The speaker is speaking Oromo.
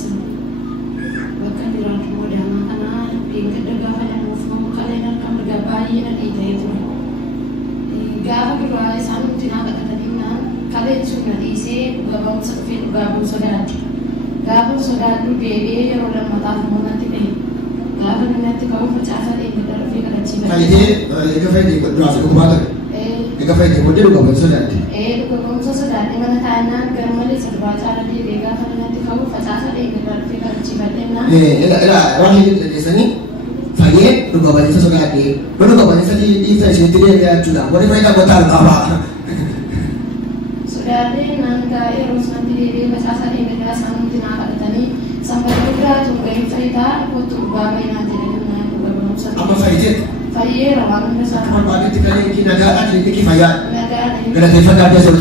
sun bakka diraan moodamaa kanaa beekadda gaafa namuufamu kaleenan kan mirgaa baay'ee nadhii ta'ee ture. Gaafa duraa isaan nuti naa qaqqatatannaan kaleen sun na dhiisee dhugabaa'umsa dhufee dhugaabuu sodaadhe. Gaafa sodaadhu deebi'ee yeroo lammataaf moonatti ta'e. Gaafa natti ka'uu facaasaa deebi'ee dhufee kadhachiifate. Fayyadee eega fayyadee duraas dhugumaa ta'e. Eega fayyadee booddee dhugabaa'umsa sodaadhe. Dhugabaa'umsa sodaadhe mana taa'annaan garmalee sirbaa caalaa deebi'ee gaafa natti ka'uu facaasaa deebi'ee dhufee kadhachiifadhennaan. Waan hin dhageessanii fayyee dhugabaa'umsa sodaadhe. Dhugabaa'umsa dhiibsa isheetti deebi'ee jechuudha. Warri fayyidaa gotaan qaba. Sodaadhee naannoo yeroo sanatti deebi'ee facaasaa deebi'ee isaan nuti naa kadhatanii sanbataa biraa tokko hin fayyidaa kootu dhugaa baay'inaan jedhanii dhugabaa'umsa. Amma fayyitee. Fayyeera waan hunda isaa. Akka barbaadetti kan inni nagaadhaan inni fayyaa. Nagaadhaan. Galateeffannaa adda isa